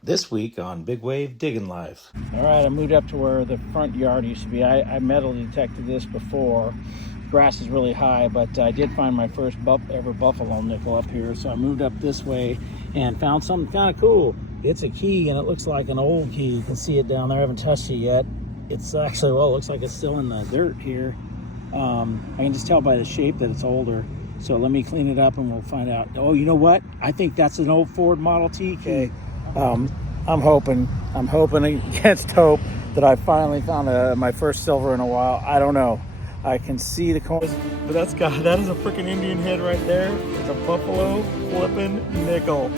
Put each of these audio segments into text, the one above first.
This week on Big Wave Digging Life. All right, I moved up to where the front yard used to be. I metal detected this before. Grass is really high, but I did find my first ever buffalo nickel up here. So I moved up this way and found something kind of cool. It's a key, and it looks like an old key. You can see it down there. I haven't touched it yet. It's actually, well, it looks like it's still in the dirt here. I can just tell by the shape that it's older. So let me clean it up and we'll find out. Oh, you know what? I think that's an old Ford Model T key. I'm hoping against hope that I finally found my first silver in a while. I don't know. I can see the coins, but that is a freaking Indian head right there. It's a buffalo flipping nickel.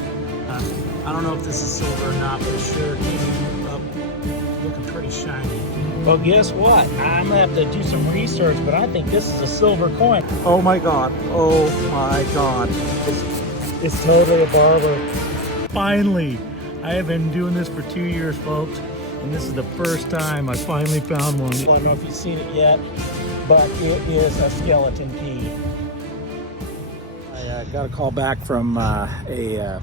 I don't know if this is silver or not, but it sure came up looking pretty shiny. Well, guess what? I'm gonna have to do some research, but I think this is a silver coin. Oh my God! Oh my God! It's totally a barber. Finally. I have been doing this for 2 years, folks, and this is the first time I finally found one. I don't know if you've seen it yet, but it is a skeleton key. I got a call back from a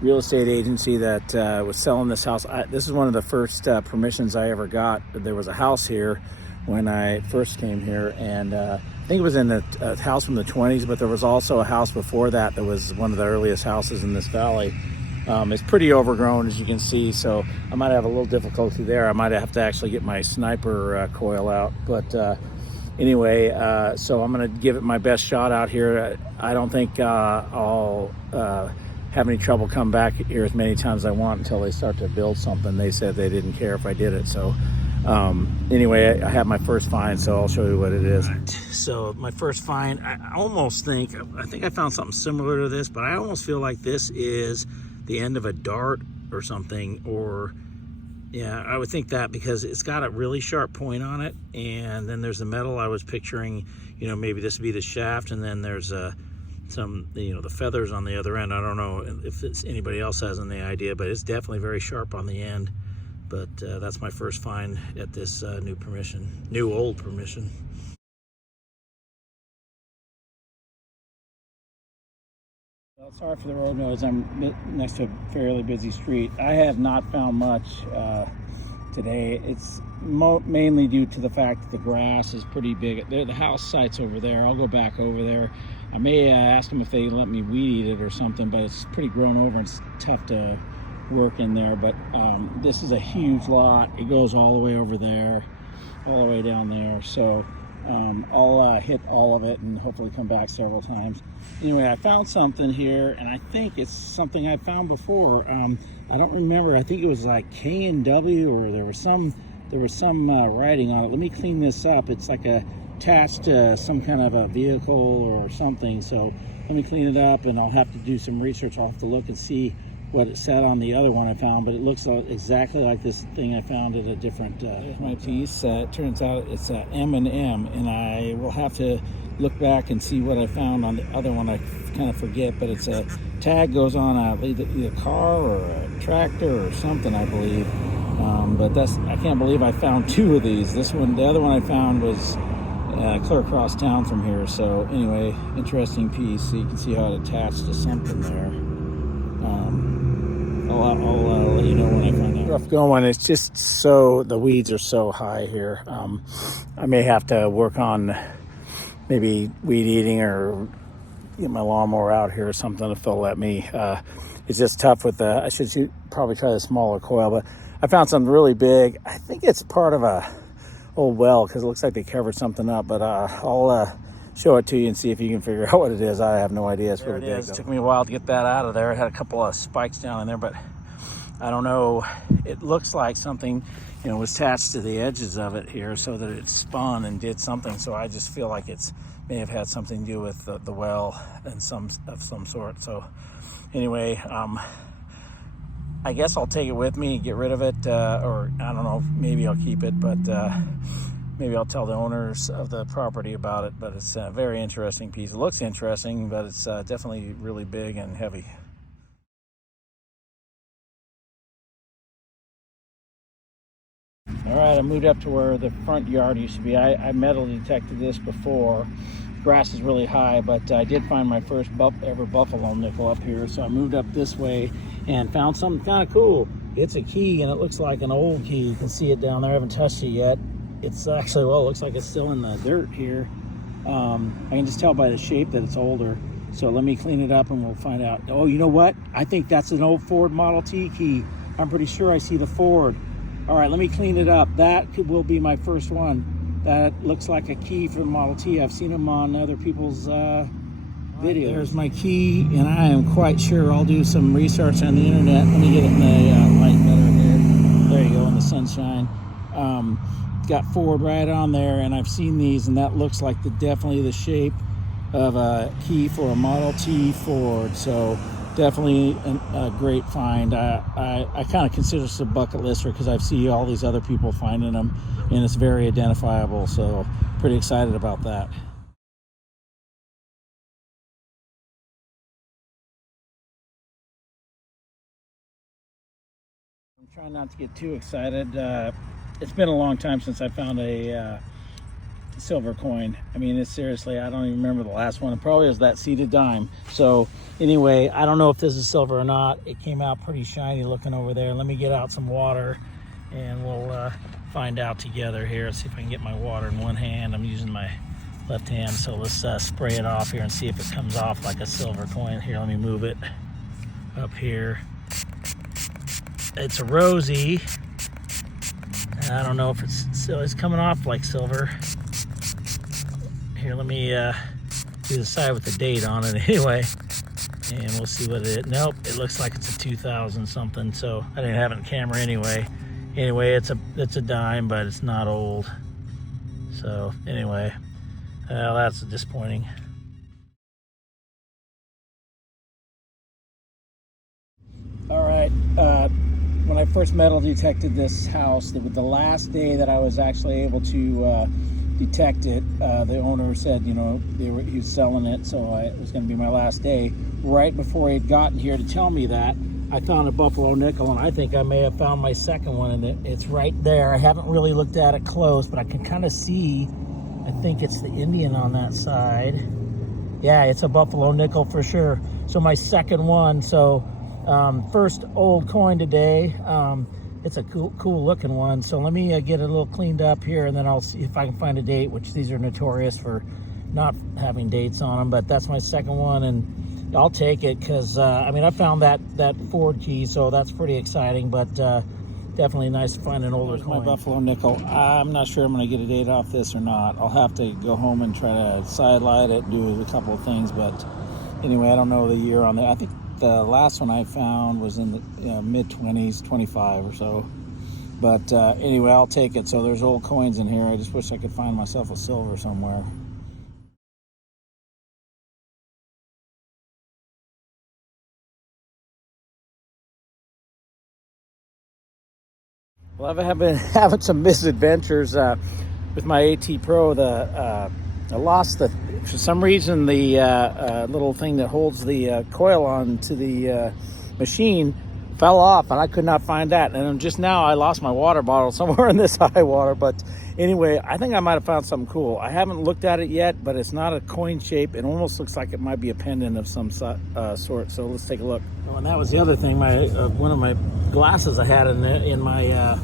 real estate agency that was selling this house. This is one of the first permissions I ever got. There was a house here when I first came here, and I think it was in a house from the 20s, but there was also a house before that that was one of the earliest houses in this valley. It's pretty overgrown, as you can see, so I might have a little difficulty there. I might have to actually get my sniper coil out, but anyway, so I'm going to give it my best shot out here. I don't think I'll have any trouble come back here as many times as I want until they start to build something. They said they didn't care if I did it, so anyway, I have my first find, so I'll show you what it is. So my first find, I think I found something similar to this, but I almost feel like this is the end of a dart or something, or yeah, I would think that, because it's got a really sharp point on it, and then there's the metal. I was picturing, you know, maybe this would be the shaft, and then there's some, you know, the feathers on the other end. I don't know if anybody else has any idea, but it's definitely very sharp on the end. But that's my first find at this new old permission. Well, sorry for the road noise. I'm next to a fairly busy street. I have not found much today. It's mainly due to the fact that the grass is pretty big. The house site's over there. I'll go back over there. I may ask them if they let me weed eat it or something, but it's pretty grown over and it's tough to work in there. But this is a huge lot. It goes all the way over there, all the way down there. So I'll hit all of it and hopefully come back several times. Anyway, I found something here, and I think it's something I found before. I don't remember. I think it was like K&W, or there was some writing on it. Let me clean this up. It's like attached to some kind of a vehicle or something. So let me clean it up, and I'll have to do some research. I'll have to look and see what it said on the other one I found, but it looks exactly like this thing I found at a different my piece. It turns out it's a M&M, and I will have to look back and see what I found on the other one. I kind of forget, but it's a tag goes on either a car or a tractor or something, I believe. But I can't believe I found two of these. The other one I found was clear across town from here. So anyway, interesting piece. So you can see how it attached to something there. I'll let you know when I find out. Rough going. It's just the weeds are so high here. I may have to work on maybe weed eating or get my lawnmower out here or something if they'll let me. It's just tough with I should probably try the smaller coil, but I found something really big. I think it's part of a old well, because it looks like they covered something up, but I'll show it to you and see if you can figure out what it is. I have no idea. It's really big. It took me a while to get that out of there. It had a couple of spikes down in there, but I don't know. It looks like something, you know, was attached to the edges of it here so that it spun and did something. So I just feel like it may have had something to do with the well and some sort. So anyway, I guess I'll take it with me, get rid of it, or I don't know, maybe I'll keep it, but maybe I'll tell the owners of the property about it. But it's a very interesting piece. It looks interesting, but it's definitely really big and heavy. All right, I moved up to where the front yard used to be. I metal detected this before. Grass is really high, but I did find my first ever buffalo nickel up here. So I moved up this way and found something kind of cool. It's a key, and it looks like an old key. You can see it down there. I haven't touched it yet. It's actually, well, it looks like it's still in the dirt here. I can just tell by the shape that it's older. So let me clean it up and we'll find out. Oh, you know what? I think that's an old Ford Model T key. I'm pretty sure I see the Ford. All right, let me clean it up. That will be my first one. That looks like a key for the Model T. I've seen them on other people's videos. There's my key, and I am quite sure I'll do some research on the internet. Let me get it in the light better here. There you go, in the sunshine. Got Ford right on there, and I've seen these, and that looks like definitely the shape of a key for a Model T Ford. So definitely a great find. I kind of consider this a bucket lister because I've seen all these other people finding them, and it's very identifiable. So pretty excited about that. I'm trying not to get too excited. It's been a long time since I found a silver coin. I mean, it's seriously, I don't even remember the last one. It probably was that seeded dime. So anyway, I don't know if this is silver or not. It came out pretty shiny looking over there. Let me get out some water and we'll find out together here. Let's see if I can get my water in one hand. I'm using my left hand, so let's spray it off here and see if it comes off like a silver coin. Here, let me move it up here. It's a rosy. I don't know if it's coming off like silver. Here, let me do the side with the date on it anyway, and we'll see what it is. Nope, it looks like it's a 2000 something, so I didn't have it on camera anyway. Anyway, it's a dime, but it's not old. So anyway, that's disappointing. All right. When I first metal detected this house, the last day that I was actually able to detect it, the owner said, you know, he was selling it, so it was going to be my last day. Right before he had gotten here to tell me that, I found a buffalo nickel, and I think I may have found my second one, and it's right there. I haven't really looked at it close, but I can kind of see, I think it's the Indian on that side. Yeah, it's a buffalo nickel for sure. So my second one, so first old coin today. It's a cool looking one. So let me get it a little cleaned up here, and then I'll see if I can find a date, which these are notorious for not having dates on them, but that's my second one, and I'll take it because I mean, I found that Ford key, so that's pretty exciting, but definitely nice to find an older coin. My buffalo nickel. I'm not sure I'm going to get a date off this or not. I'll have to go home and try to sidelight it, do a couple of things, but anyway, I don't know the year on there. I think the last one I found was in the mid-20s, 25 or so. But anyway, I'll take it. So there's old coins in here. I just wish I could find myself a silver somewhere. Well, I've been having some misadventures with my AT Pro. I lost for some reason, the little thing that holds the coil on to the machine fell off, and I could not find that. And just now I lost my water bottle somewhere in this high water. But anyway, I think I might have found something cool. I haven't looked at it yet, but it's not a coin shape. It almost looks like it might be a pendant of some sort. So let's take a look. Oh, and that was the other thing. One of my glasses I had in my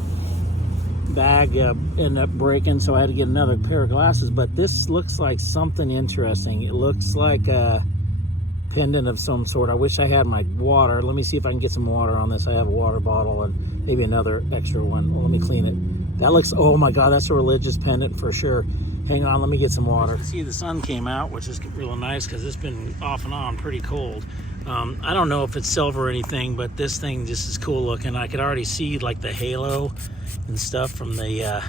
bag ended up breaking, so I had to get another pair of glasses. But this looks like something interesting. It looks like a pendant of some sort. I wish I had my water. Let me see if I can get some water on this. I have a water bottle and maybe another extra one. Well, let me clean it. That looks, oh my god, that's a religious pendant for sure. Hang on, let me get some water. See, the sun came out, which is real nice because it's been off and on pretty cold. I don't know if it's silver or anything, but this thing just is cool looking. I could already see like the halo and stuff from the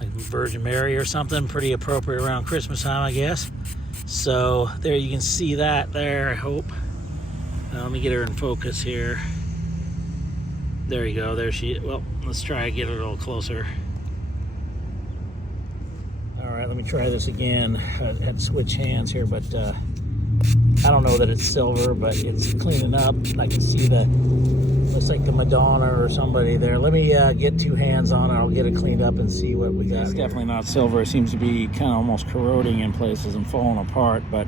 like Virgin Mary or something. Pretty appropriate around Christmas time, I guess. So there you can see that there, I hope. Let me get her in focus here. There you go, there she is. Well, let's try to get her a little closer. All right, let me try this again. I had to switch hands here, but I don't know that it's silver, but it's cleaning up. I can see looks like the Madonna or somebody there. Let me get two hands on it. I'll get it cleaned up and see what we got. It's definitely not silver. It seems to be kind of almost corroding in places and falling apart, but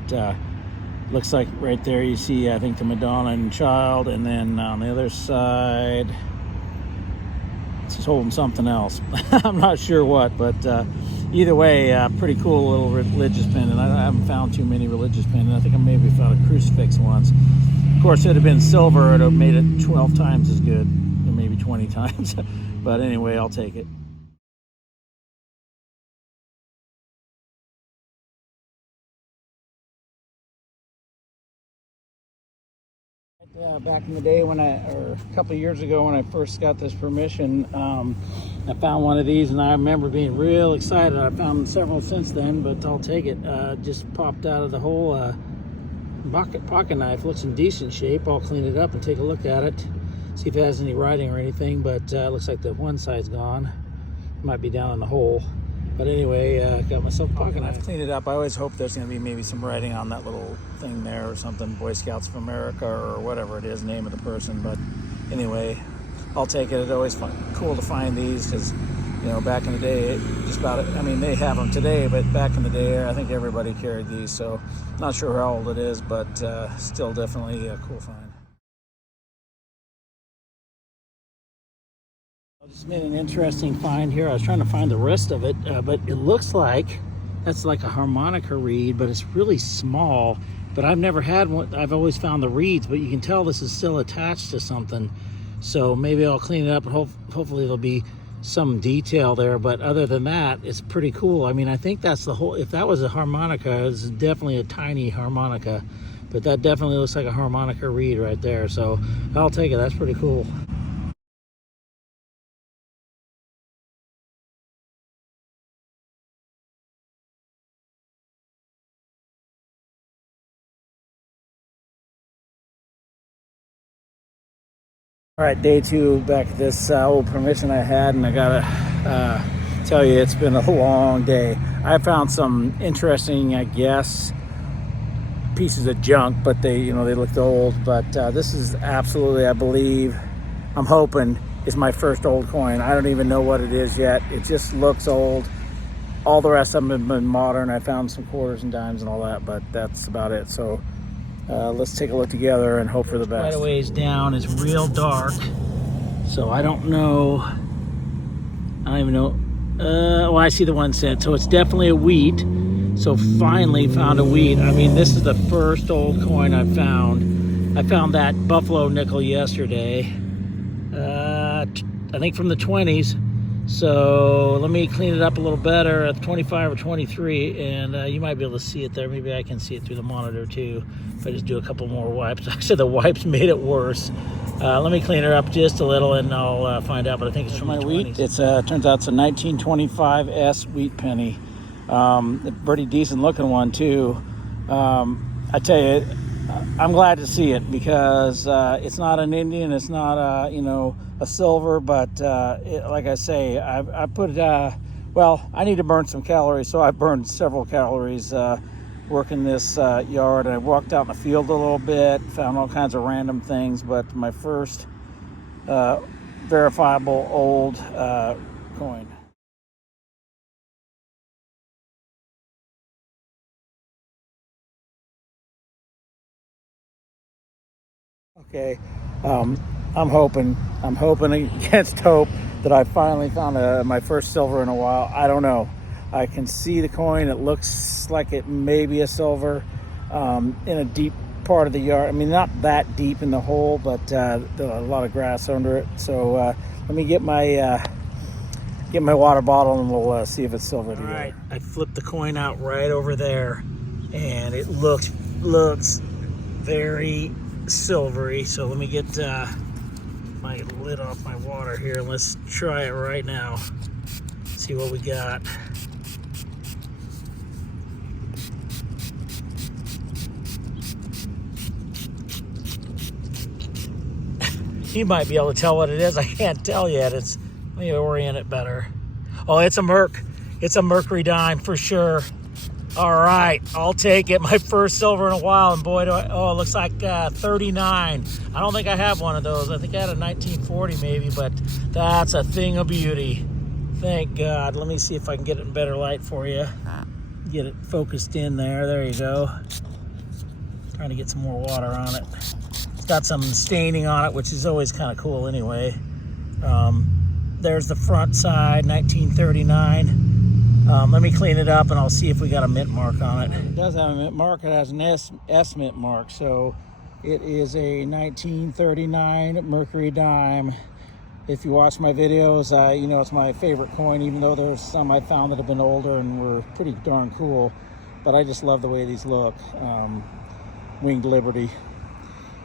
looks like right there you see, I think, the Madonna and Child, and then on the other side, told him something else. I'm not sure what, but either way, pretty cool little religious pendant. I haven't found too many religious pendants. I think I maybe found a crucifix once. Of course, it would have been silver. It would have made it 12 times as good, or maybe 20 times. But anyway, I'll take it. Back in the day or a couple of years ago when I first got this permission, I found one of these and I remember being real excited. I found several since then, but I'll take it. Just popped out of the hole. Pocket knife, looks in decent shape. I'll clean it up and take a look at it, see if it has any writing or anything, but it looks like the one side's gone. It might be down in the hole. But anyway, got myself a pocket knife. Cleaned it up. I always hope there's going to be maybe some writing on that little thing there or something, Boy Scouts of America or whatever it is, name of the person. But anyway, I'll take it. It's always cool to find these because, you know, back in the day, just about, I mean, they have them today, but back in the day, I think everybody carried these. So not sure how old it is, but still definitely a cool find. I just made an interesting find here. I was trying to find the rest of it, but it looks like that's like a harmonica reed, but it's really small. But I've never had one. I've always found the reeds, but you can tell this is still attached to something. So maybe I'll clean it up and hopefully there'll be some detail there. But other than that, it's pretty cool. I mean, I think that's the whole, if that was a harmonica, it's definitely a tiny harmonica, but that definitely looks like a harmonica reed right there. So I'll take it. That's pretty cool. All right, day two back at this old permission I had, and I gotta tell you, it's been a long day. I found some interesting, I guess, pieces of junk, but they looked old. But this is absolutely, I believe, I'm hoping, is my first old coin. I don't even know what it is yet. It just looks old. All the rest of them have been modern. I found some quarters and dimes and all that, but that's about it. So let's take a look together and hope for the best. Right a ways down is real dark, so I don't know. I don't even know. Oh, I see the 1 cent. So it's definitely a wheat. So finally found a wheat. I mean, this is the first old coin I've found. I found that buffalo nickel yesterday. I think from the 20s. So let me clean it up a little better at 25 or 23, and you might be able to see it there. Maybe I can see it through the monitor too if I just do a couple more wipes. Actually, the wipes made it worse. Let me clean her up just a little and I'll find out, but I think it's from my wheat. It turns out it's a 1925 S wheat penny. A pretty decent looking one too. I tell you, I'm glad to see it because it's not an Indian, it's not a silver, but like I say, I put well, I need to burn some calories, so I burned several calories working this yard. And I walked out in the field a little bit, found all kinds of random things, but my first verifiable old coin. Okay, I'm hoping against hope that I finally found my first silver in a while. I don't know. I can see the coin. It looks like it may be a silver in a deep part of the yard. I mean, not that deep in the hole, but a lot of grass under it. So let me get my water bottle and we'll see if it's silver. All right, I flipped the coin out right over there, and it looks very silvery. So let me get my lid off my water here. Let's try it right now. See what we got. You might be able to tell what it is. I can't tell yet. Let me orient it better. Oh, it's a Merc. It's a Mercury dime for sure. All right, I'll take it. My first silver in a while, and boy, it looks like 39. I don't think I have one of those. I think I had a 1940 maybe, but that's a thing of beauty. Thank God. Let me see if I can get it in better light for you. Get it focused in there. There you go. Trying to get some more water on it. It's got some staining on it, which is always kind of cool anyway. there's the front side, 1939. Let me clean it up and I'll see if we got a mint mark on it. It does have a mint mark. It has an S mint mark. So it is a 1939 Mercury dime. If you watch my videos, you know it's my favorite coin, even though there's some I found that have been older and were pretty darn cool. But I just love the way these look. Winged Liberty.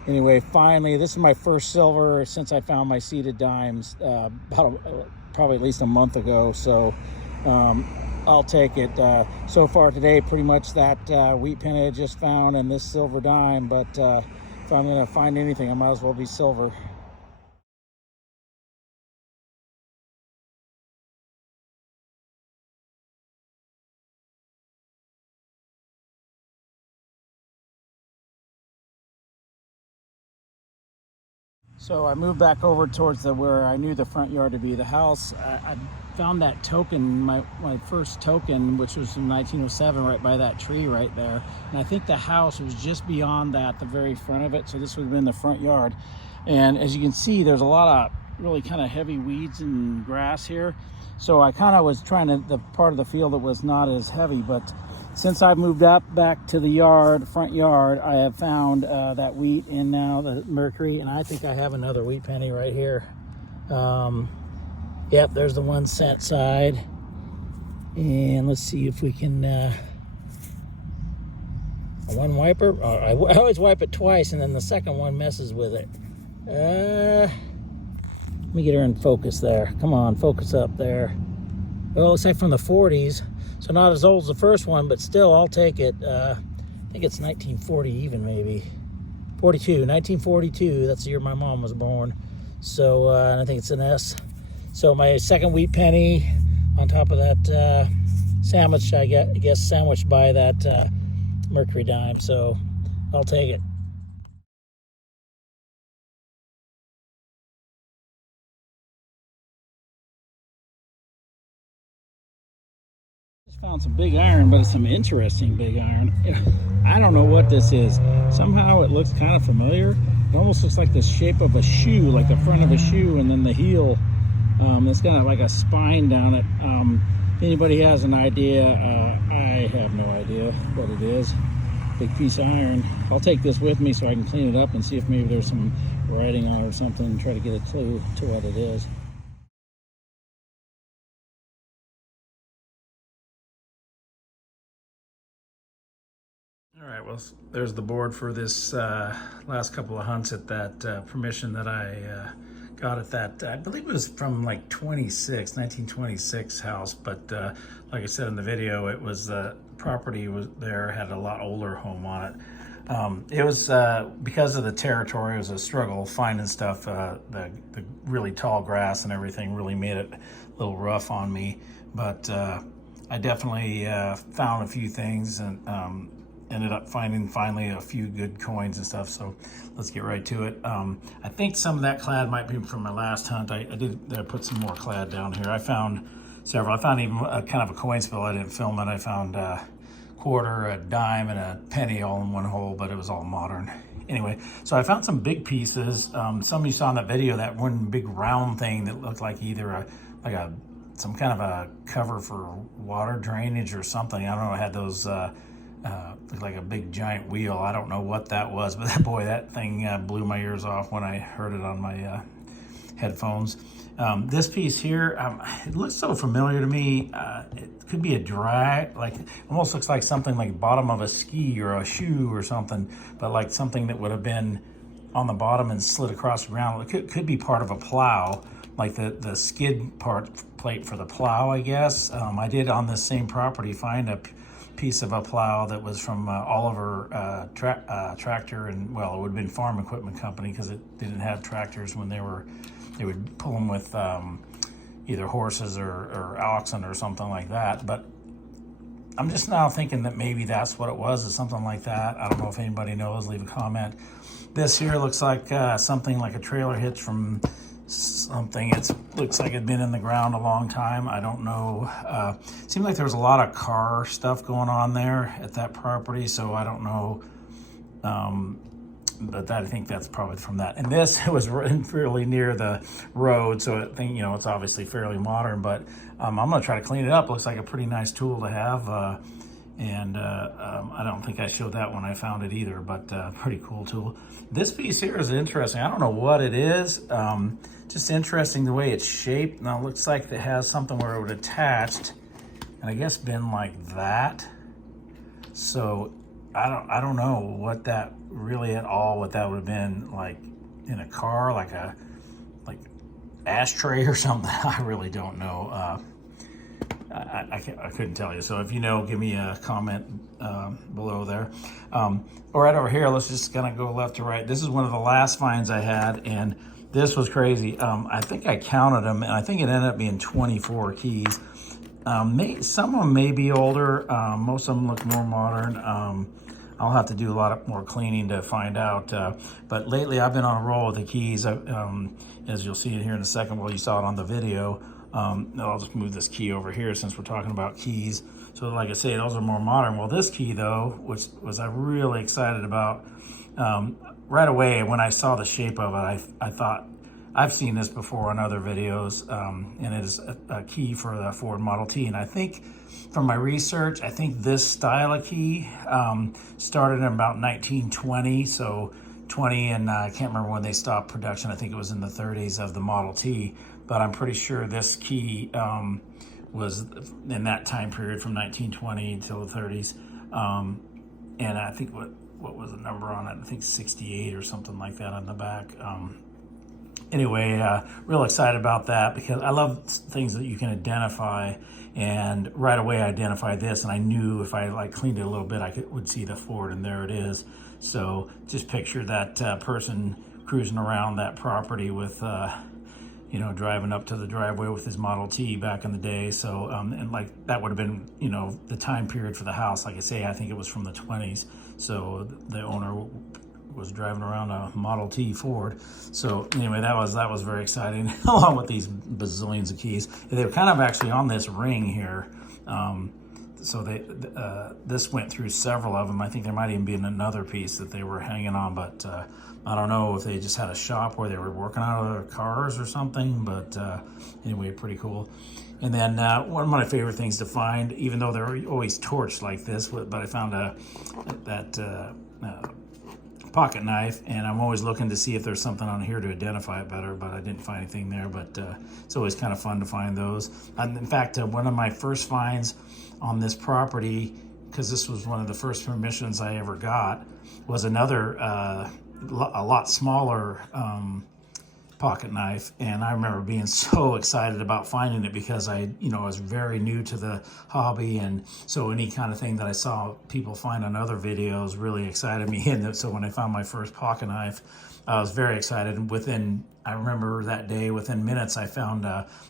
Anyway, finally, this is my first silver since I found my seeded dimes probably at least a month ago. So I'll take it. So far today, pretty much that wheat penny I just found and this silver dime. But if I'm going to find anything, I might as well be silver. So I moved back over towards where I knew the front yard to be. The house, I found that token, my first token, which was from 1907, right by that tree right there. And I think the house was just beyond that, the very front of it. So this would have been the front yard. And as you can see, there's a lot of really kind of heavy weeds and grass here. So I kind of was trying to, the part of the field that was not as heavy, but since I've moved up back to the yard, front yard, I have found that wheat and now the Mercury, and I think I have another wheat penny right here. Yep, there's the 1 cent side. And let's see if we can, one wiper. I always wipe it twice and then the second one messes with it. Let me get her in focus there. Come on, focus up there. Well, it looks like from the 40s. So not as old as the first one, but still, I'll take it. I think it's 1940 even, maybe. 1942. That's the year my mom was born. So, and I think it's an S. So my second wheat penny on top of that sandwich, I guess sandwiched by that Mercury dime. So I'll take it. Found some big iron, but it's some interesting big iron. I don't know what this is. Somehow it looks kind of familiar. It almost looks like the shape of a shoe, like the front of a shoe, and then the heel. It's got like a spine down it. If anybody has an idea, I have no idea what it is. Big piece of iron. I'll take this with me so I can clean it up and see if maybe there's some writing on it or something and try to get a clue to what it is. All right, well, there's the board for this last couple of hunts at that permission that I got at that, I believe it was from like 1926 house, but like I said in the video, it was property was there, had a lot older home on it. It was, because of the territory, it was a struggle finding stuff. The really tall grass and everything really made it a little rough on me, but I definitely found a few things and ended up finding finally a few good coins and stuff. So let's get right to it. I think some of that clad might be from my last hunt. I put some more clad down here. I found several. I found even kind of a coin spill. I didn't film it. I found a quarter, a dime, and a penny all in one hole, but it was all modern. Anyway, so I found some big pieces. Some you saw in that video, that one big round thing that looked like either some kind of a cover for water drainage or something. I don't know. It had those looked like a big giant wheel. I don't know what that was, but boy, that thing blew my ears off when I heard it on my headphones. This piece here, it looks so familiar to me. It could be a drag, like almost looks like something like bottom of a ski or a shoe or something, but like something that would have been on the bottom and slid across the ground. It could be part of a plow, like the skid plate for the plow, I guess. I did on this same property find a piece of a plow that was from Oliver Tractor, and well, it would have been Farm Equipment Company because it didn't have tractors when they would pull them with either horses or oxen or something like that. But I'm just now thinking that maybe that's what it was, or something like that. I don't know if anybody knows, leave a comment. This here looks like something like a trailer hitch from something. It looks like it'd been in the ground a long time. I don't know. Seemed like there was a lot of car stuff going on there at that property, so I don't know. but I think that's probably from that. And this was really near the road, so I think, you know, it's obviously fairly modern, but I'm gonna try to clean it up. Looks like a pretty nice tool to have. I don't think I showed that when I found it either, but pretty cool tool. This piece here is interesting. I don't know what it is. Just interesting the way it's shaped. Now it looks like it has something where it would attached, and I guess been like that. So I don't know what that really at all, what that would have been like in a car, like ashtray or something. I really don't know. I couldn't tell you. So if you know, give me a comment below there. Right over here, let's just kind of go left to right. This is one of the last finds I had, and this was crazy. I think I counted them, and I think it ended up being 24 keys. Some of them may be older. Most of them look more modern. I'll have to do a lot more cleaning to find out. But lately, I've been on a roll with the keys. As you'll see it here in a second, well, you saw it on the video. I'll just move this key over here since we're talking about keys. So like I say, those are more modern. Well, this key though, which was I really excited about, right away when I saw the shape of it, I thought, I've seen this before on other videos, and it is a key for the Ford Model T. And I think from my research, I think this style of key started in about 1920. So 20, and I can't remember when they stopped production. I think it was in the 30s of the Model T. But I'm pretty sure this key was in that time period from 1920 until the 30s. And I think what was the number on it? I think 68 or something like that on the back. Anyway, real excited about that because I love things that you can identify. And right away I identified this, and I knew if I like cleaned it a little bit, I would see the Ford, and there it is. So just picture that person cruising around that property with you know, driving up to the driveway with his Model T back in the day. So, and like that would have been, you know, the time period for the house. Like I say, I think it was from the 20s. So the owner was driving around a Model T Ford. So anyway, that was very exciting, along with these bazillions of keys. They were kind of actually on this ring here. So this went through several of them. I think there might even be another piece that they were hanging on, but I don't know if they just had a shop where they were working out of their cars or something, but anyway, pretty cool. And then one of my favorite things to find, even though they're always torched like this, but I found that pocket knife, and I'm always looking to see if there's something on here to identify it better, but I didn't find anything there. But it's always kind of fun to find those. And in fact, one of my first finds on this property, because this was one of the first permissions I ever got, was another a lot smaller pocket knife. And I remember being so excited about finding it because I was very new to the hobby, and so any kind of thing that I saw people find on other videos really excited me. And so when I found my first pocket knife, I was very excited. And I remember that day, within minutes, I found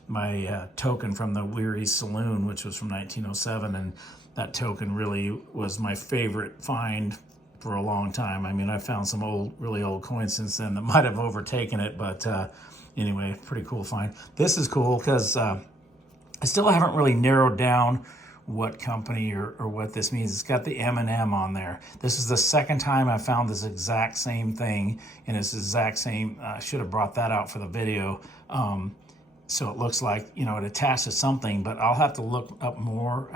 my token from the Weary Saloon, which was from 1907, and that token really was my favorite find for a long time. I mean, I found some really old coins since then that might have overtaken it, but anyway, pretty cool find. This is cool because I still haven't really narrowed down what company or what this means. It's got the M&M on there. This is the second time I found this exact same thing, and it's the exact same. I should have brought that out for the video. So it looks like, it attached to something, but I'll have to look up more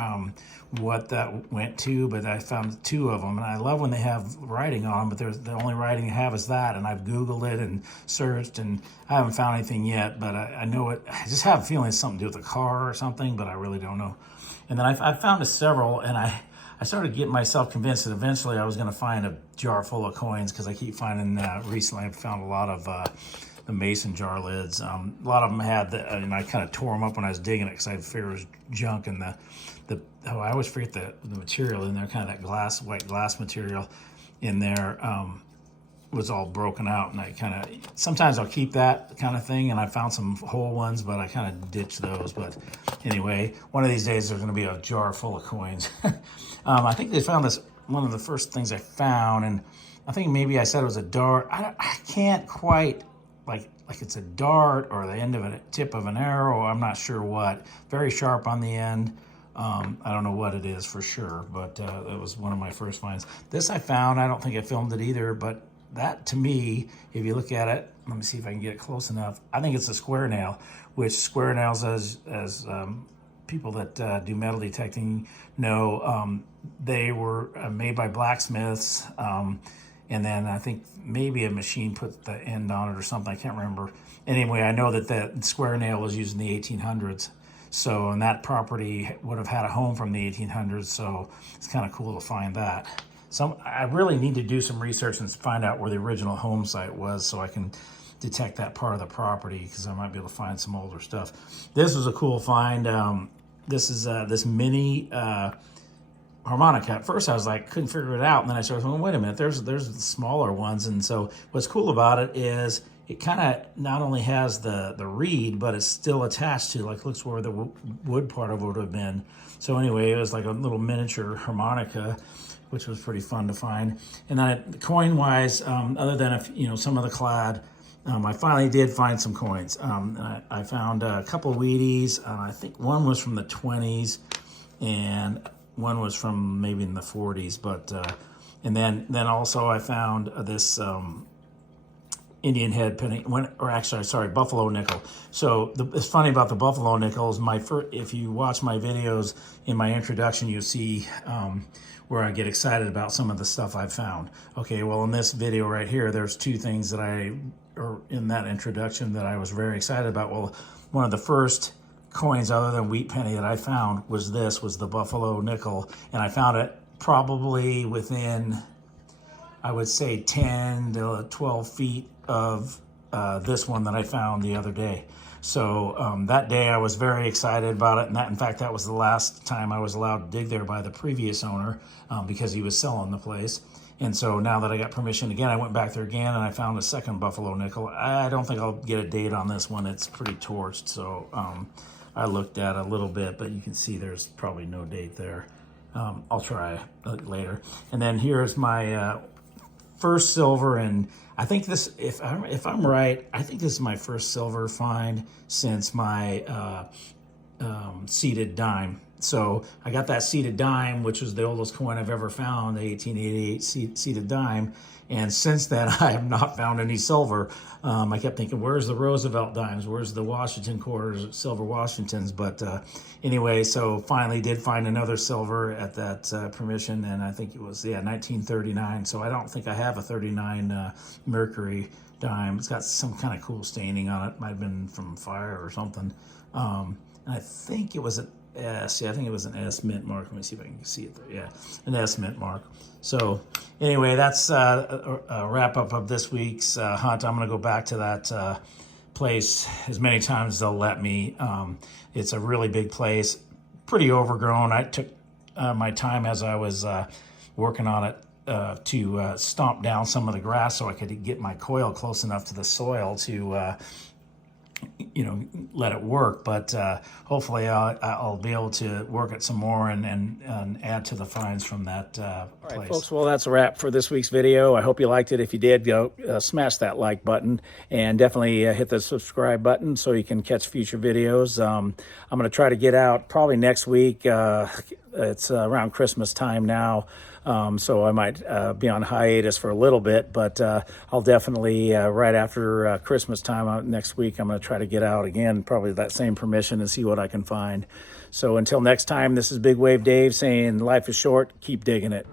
what that went to. But I found two of them, and I love when they have writing on them, but the only writing I have is that, and I've Googled it and searched, and I haven't found anything yet, but I know it. I just have a feeling it's something to do with a car or something, but I really don't know. And then I found several, and I started getting myself convinced that eventually I was going to find a jar full of coins, because I keep finding recently I've found a lot of the mason jar lids. A lot of them had and I kind of tore them up when I was digging it because I figured it was junk, and I always forget the material in there, kind of that white glass material in there was all broken out, and I sometimes I'll keep that kind of thing, and I found some whole ones, but I kind of ditched those. But anyway, one of these days there's going to be a jar full of coins. I think they found this, one of the first things I found, and I think maybe I said it was a dart. I can't quite, like it's a dart or the end of a tip of an arrow. I'm not sure what. Very sharp on the end. I don't know what it is for sure, but it was one of my first finds. This I found, I don't think I filmed it either, but that to me, if you look at it, let me see if I can get it close enough. I think it's a square nail, which square nails, as people that do metal detecting know, they were made by blacksmiths, and then I think maybe a machine put the end on it or something. I can't remember. Anyway, I know that the square nail was used in the 1800s. So, and that property would have had a home from the 1800s. So it's kind of cool to find that. So I really need to do some research and find out where the original home site was so I can detect that part of the property, because I might be able to find some older stuff. This was a cool find. This is this mini harmonica. At first I was like, couldn't figure it out, and then I started thinking, wait a minute, there's the smaller ones. And so what's cool about it is it kind of not only has the reed, but it's still attached to, like, looks where the wood part of it would have been. So anyway, it was like a little miniature harmonica, which was pretty fun to find. And then coin wise, other than some of the clad, I finally did find some coins. I found a couple of Wheaties. I think one was from the 20s and one was from maybe in the 40s. But and then also I found this Indian head penny, buffalo nickel. So it's funny about the buffalo nickel is if you watch my videos in my introduction, you'll see where I get excited about some of the stuff I've found. Okay, well, in this video right here, there's two things that or in that introduction that I was very excited about. Well, one of the first coins other than wheat penny that I found was the buffalo nickel, and I found it probably within, I would say, 10 to 12 feet of this one that I found the other day. So that day I was very excited about it, and in fact that was the last time I was allowed to dig there by the previous owner, because he was selling the place. And so now that I got permission again, I went back there again and I found a second buffalo nickel. I don't think I'll get a date on this one. It's pretty torched, so I looked at it a little bit, but you can see there's probably no date there. I'll try later. And then here's my first silver, and I think this, if I'm right, I think this is my first silver find since my seated dime. So I got that seated dime, which was the oldest coin I've ever found, the 1888 seated dime. And since then, I have not found any silver. I kept thinking, where's the Roosevelt dimes? Where's the Washington quarters, silver Washingtons? But anyway, so finally did find another silver at that permission, and I think it was, 1939. So I don't think I have a 39 Mercury dime. It's got some kind of cool staining on it. Might have been from fire or something. And I think it was an S. Yeah, I think it was an S mint mark. Let me see if I can see it there. Yeah, an S mint mark. So anyway, that's a wrap up of this week's hunt. I'm going to go back to that place as many times as they'll let me. It's a really big place, pretty overgrown. I took my time as I was working on it to stomp down some of the grass so I could get my coil close enough to the soil to let it work. But hopefully I'll be able to work it some more and add to the finds from that place. All right, folks, well, that's a wrap for this week's video. I hope you liked it. If you did, go smash that like button, and definitely hit the subscribe button so you can catch future videos. I'm going to try to get out probably next week. It's around Christmas time now. So I might be on hiatus for a little bit, but I'll definitely, right after Christmas time next week, I'm going to try to get out again, probably that same permission, and see what I can find. So until next time, this is Big Wave Dave saying life is short, keep digging it.